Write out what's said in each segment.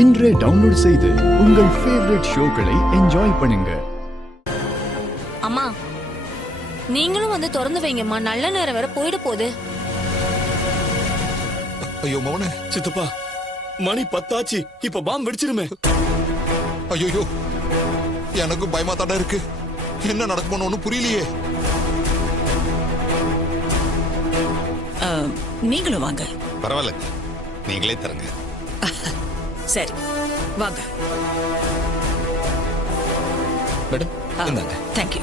இன்றே டவுன்லோட் செய்து உங்கள் ஃபேவரட் ஷோக்களை என்ஜாய் பண்ணுங்க. அம்மா நீங்களும் வந்து திறந்து வைங்கம்மா, நல்ல நேரம் வேற போயிட போகுது. ஐயோ மவனே. சித்தப்பா மணி 10 ஆச்சு, இப்ப பாம் வெடிச்சிருமே. ஐயோ எனக்கு பயமா தாண்டா இருக்கு. என்ன நடக்குமோன்னு ஒண்ணும் புரியலையே. நீங்களும் வாங்க. பரவாயில்ல, நீங்களே தரங்க. சரி வாங்க. மேடம் இந்தாங்க. தேங்க்யூ.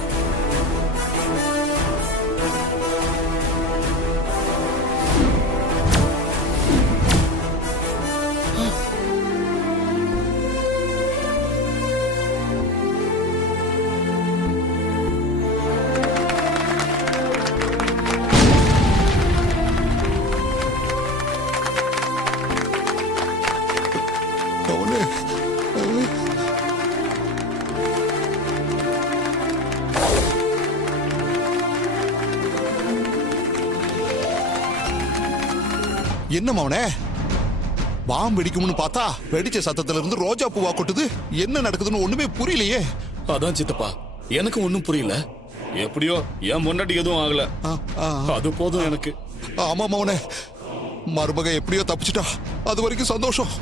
மவனே. என்ன மவனே, பாம்பு வெடிக்கும்னு பார்த்தா வெடிச்ச சத்தத்துல இருந்து ரோஜா பூவா கொட்டுது. என்ன நடக்குதுன்னு ஒண்ணுமே புரியலையே. அதான் சித்தப்பா எனக்கு ஒண்ணும் புரியல. எப்படியோ என் முன்னாடி எதுவும் ஆகல, அது போதும் எனக்கு. ஆமா மவனே, மருமக எப்படியோ தப்பிச்சிட்டா. அது வரைக்கும் சந்தோஷம்.